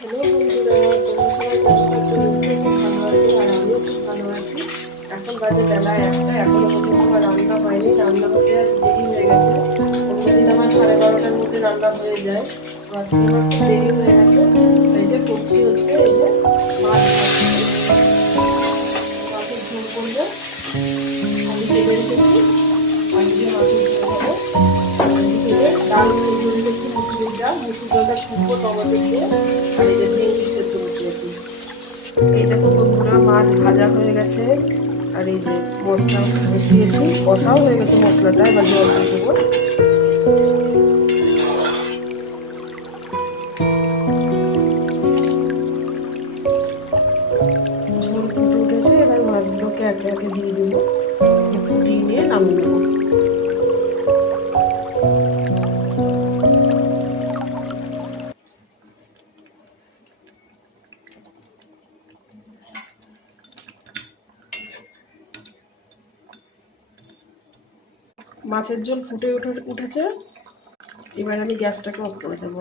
Hello বন্ধুরা, তোমরা সবাই কেমন আছো? নিশ্চয়ই খুব ভালো আছি আর আমিও খুব ভালো আছি। এখন বাজে বেলা 1টা, এখনো পর্যন্ত আমার রান্না হয়নি। রান্না হতে আজ দেরি হয়ে গেছে। অন্যদিন আমার 12:30টার মধ্যে রান্না হয়ে যায়, তো আজকে আমার খুব দেরি হয়ে গেছে। এই যে করছি হচ্ছে এই যে মাছ ভাজছি, মাছের ঝোল করবো। আলু কেটে রেখেছি, আলু দিয়ে মাছের ঝোল হবে। ডাল সেদ্ধ রেখেছি, মুসুরির ডাল, মুসুর ডালটা শুকবো টমেটো দিয়ে। আর এই যে ভেন্ডি সেদ্ধ বসিয়েছি। এই দেখো বন্ধুরা, মাছ ভাজা হয়ে গেছে। আর এই যে মশলা বসিয়েছি, কষাও হয়ে গেছে মশলাটা। এবার জল দিয়ে দেবো। ঝোল ফুটে উঠেছে, এবার মাছগুলোকে একে একে দিয়ে দেবো, দিয়ে ফুটিয়ে নিয়ে নামিয়ে নেবো। মাছের ঝোল ফুটে উঠেছে, এবার আমি গ্যাসটাকে অফ করে দেবো।